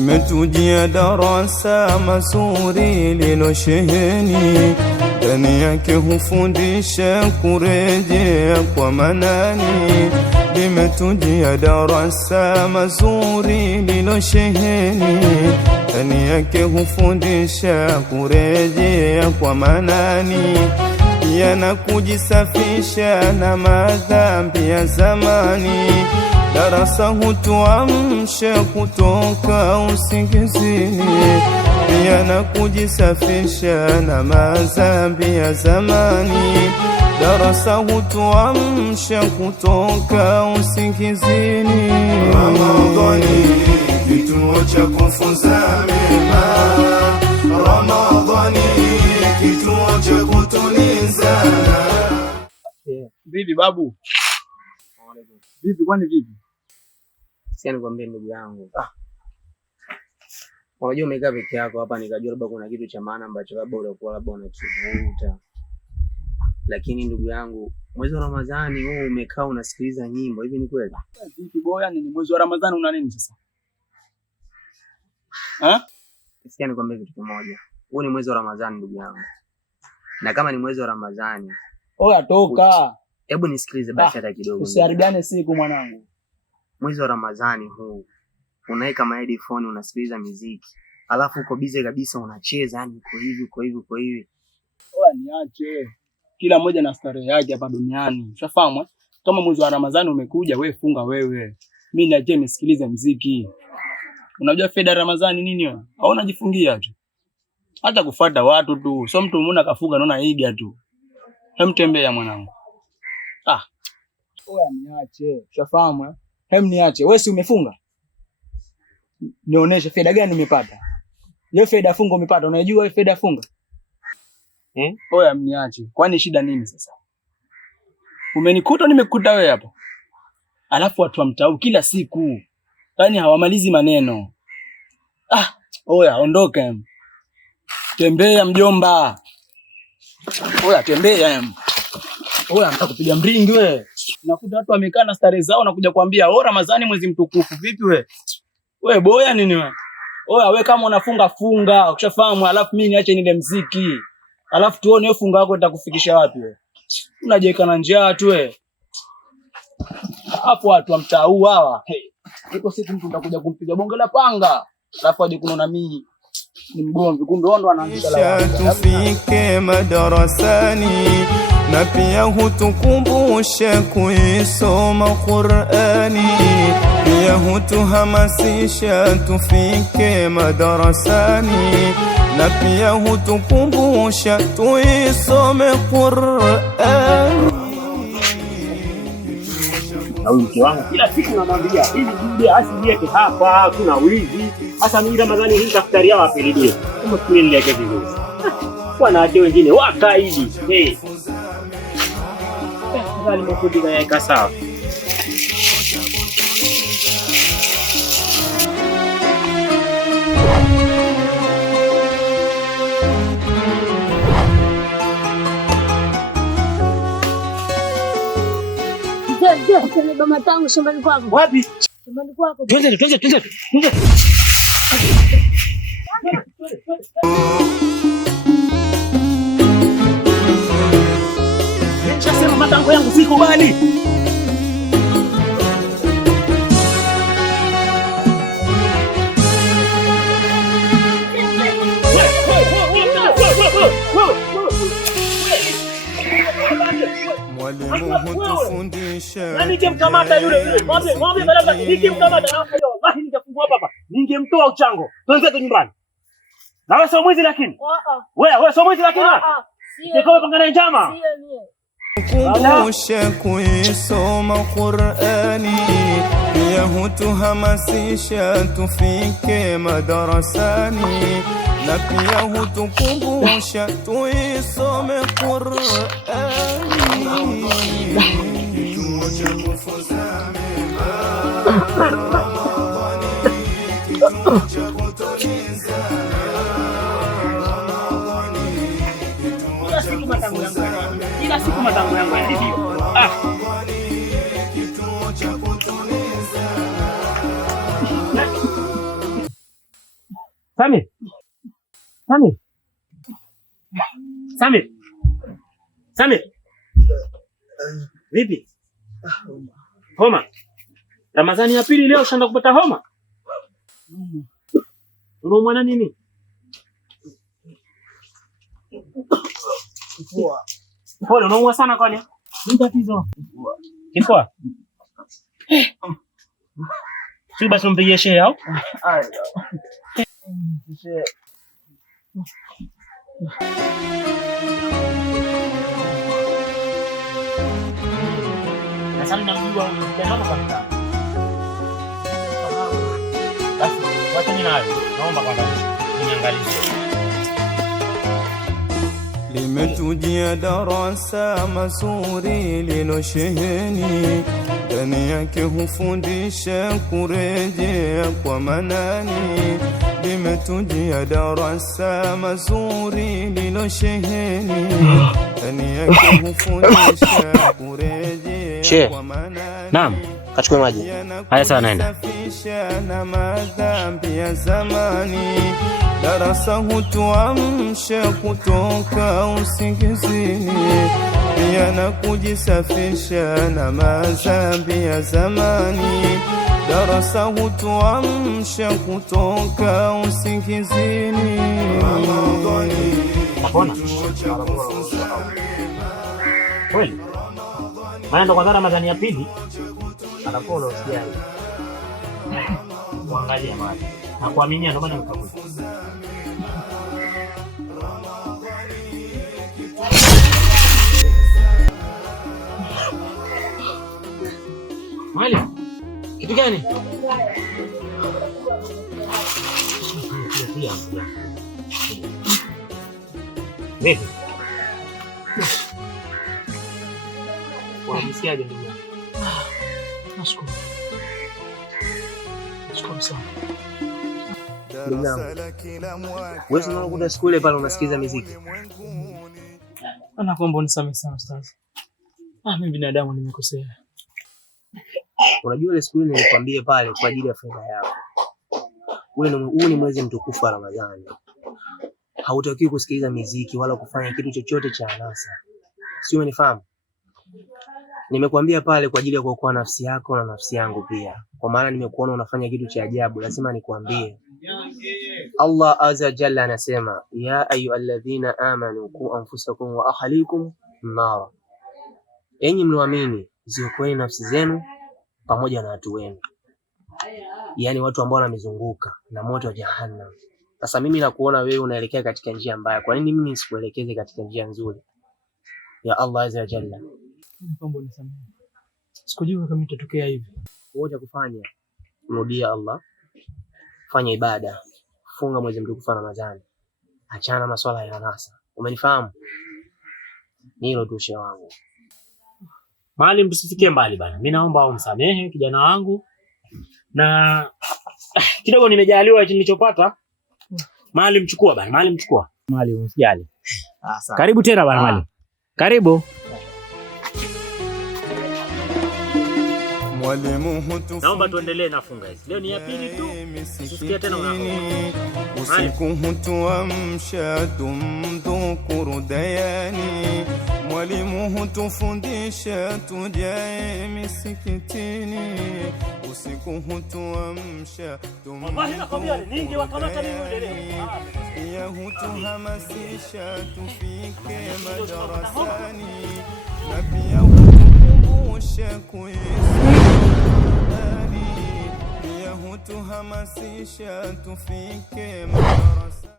limetujia darasa mazuri lilosheheni, ndani yake hufundisha kurejea kwa manani. Limetujia darasa mazuri lilosheheni, ndani yake hufundisha kurejea kwa manani, pia na kujisafisha na madhambi ya zamani. Darasa hutuamsha kutoka usingizini, pia na kujisafisha na madhambi ya zamani. Darasa hutuamsha kutoka usingizini. Ramadhani kituo cha kufunza mema, Ramadhani kituo cha kutuliza. Vipi babu? Vipi kwani vipi? Sasa nikwambie ndugu yangu. Unajua umekaa peke yako hapa, nikajua labda kuna kitu cha maana ambacho labda unakivuta. Lakini ndugu yangu, mwezi wa Ramadhani wewe umekaa unasikiliza nyimbo, hivi ni kweli? Vipi boya, ni mwezi wa Ramadhani una nini sasa? Sasa nikwambie kitu kimoja. Huu ni mwezi wa Ramadhani ndugu yangu. Na kama ni mwezi wa Ramadhani, oya toka. Hebu nisikilize basi hata kidogo. Usiharibiane siku mwanangu. Mwezi wa Ramadhani huu unaweka headphone unasikiliza muziki, alafu uko busy kabisa unacheza, yani uko hivi. Oya niache. Kila mmoja na starehe yake hapa duniani. Ushafahamu? Kama mwezi wa Ramadhani umekuja, wewe funga wewe. Mimi naje nisikilize muziki. Unajua faida Ramadhani nini wewe? Au unajifungia tu? Hata kufuata watu tu. Sio mtu muone kafunga naona iga tu. Hemtembea mwanangu. Oya niache. Ushafahamu? Niache. Wewe si umefunga? Nionyeshe faida gani umepata? Leo faida funga umepata. Unajua wewe faida funga? Oya mniache. Kwani shida nini sasa? Umenikuta nimekuta wewe hapo. Alafu watu wa mtaa kila siku. Yaani hawamalizi maneno. Oya ondoka. Tembea mjomba. Oya tembea. Oya mtakupiga mringi wewe. Unakuta watu wamekaa na starehe zao na kuja kuambia, Ramadhani mwezi mtukufu." Vipi wewe? Wewe boya nini wewe? Oya wewe kama unafunga funga, ukishafahamu, alafu mimi niache nile muziki. Alafu tuone hiyo funga yako itakufikisha wapi wewe. Unajeka na njaa tu wewe. Hapo watu wa mtaa huu hawa. Iko siku mtu utakuja kumpiga bonge la panga. Alafu aje kunaona mimi ni mgomvi, kumbe wao ndo wanaanza la. Tufike madarasani na pia hutukumbusha kuisoma Qur'ani, pia hutuhamasisha tufike madarasani na pia hutukumbusha tuisome Qur'ani. Na mke wangu kila siku namwambia hivi dude asilieke hapa, kuna wizi. Hasa mimi Ramadhani hii tafutaria wapi lidie? Kama tuendeleke vizuri. Bwana aje wengine wakaidi. Ngali mkudi na yaka sawa. Kwenye boma tangu shambani kwako. Wapi? Shambani kwako. Twende. Nimeshasema matango yangu sikubali. Mwalimu hutufundisha. Na ningemkamata yule. Mwambie baba ningemkamata na hapo. Wallahi ningefungua hapa. Ningemtoa uchango. Tuanze tu nyumbani. Na wewe sio mwizi lakini. Wewe sio mwizi lakini. Sio pangana njama. Kumbusha kuisoma Qur'ani, pia hutuhamasisha tufike madarasani na pia hutukumbusha tuisome Qur'ani. Kila siku matango yangu yalidio. Samir. Samir. Samir. Samir. Vipi? Homa. Ramadhani ya pili leo ushaanza kupata homa? Unaumwa na nini? Kifua. Pole, unaumwa sana kwani? Ni tatizo. Kifua. Si basi umpigie shehe au? Shehe. Sasa namjua tena kabisa. Basi wacha mimi nayo. Naomba kwanza niangalie. Limetujia darasa mazuri lilosheheni, ndani yake hufundisha kurejea kwa manani. Limetujia darasa mazuri lilosheheni, ndani yake hufundisha kurejea kwa manani. Naam, kachukue maji. Haya sana naenda. Na madhambi ya zamani, darasa hutuamsha kutoka usingizini, pia na kujisafisha na madhambi ya zamani. Darasa hutuamsha kutoka usingizini. Napona? Kweli? Maana ndo kwanza Ramadhani ya pili anapola usijali. Muangalie maji. Na kuamini ndo maana nikakuja. Mwalimu, kitu gani? Vipi? Unajisikiaje ndugu yangu? Nashukuru. Nashukuru sana. Ndugu yangu, wewe unakuta siku ile pale unasikiza muziki. Naomba unisamehe sana ustazi. Mimi binadamu nimekosea. Unajua ile siku ile nilikwambia pale kwa ajili ya faida yako. Huu ni mwezi mtukufu wa Ramadhani. Hautakiwi kusikiliza muziki wala kufanya kitu chochote cha anasa. Sio, umenifahamu? Nimekuambia pale kwa ajili ya kuokoa nafsi yako na nafsi yangu pia. Kwa maana nimekuona unafanya kitu cha ajabu, lazima nikuambie. Allah azza jalla anasema, ya ayyuhalladhina amanu qu anfusakum wa ahlikum nar. Enyi mlioamini, ziokoeni nafsi zenu pamoja na watu wenu. Yaani watu ambao wanamizunguka na moto wa jahannam. Sasa mimi nakuona wewe unaelekea katika njia mbaya. Kwa nini mimi nisikuelekeze katika njia nzuri? Ya Allah azza jalla. Naomba unisamehe. Sikujua kama itatokea hivi. Wewe kufanya, rudia Allah. Fanya ibada. Funga mwezi mtukufu wa Ramadhani. Achana masuala ya anasa. Umenifahamu? Ni hilo tu shehe wangu. Mwalimu, tusifikie mbali bana. Mimi naomba umsamehe kijana wangu. Na kidogo nimejaliwa nilichopata. Mwalimu, chukua bana. Mwalimu, chukua. Mwalimu, usijali. Sawa. Karibu tena bana mwalimu. Karibu. Naomba tuendelee na funga hizi. Leo ni ya pili tu. Usifikie tena unaona. Usiku hutuamsha tumdhukuru dayani, mwalimu hutufundisha tujae misikitini. Usiku hutuamsha tumdhukuru dayani, pia hutuhamasisha tufike madarasani, na pia hutukumbusha kuishi hutuhamasisha tufike madarasa.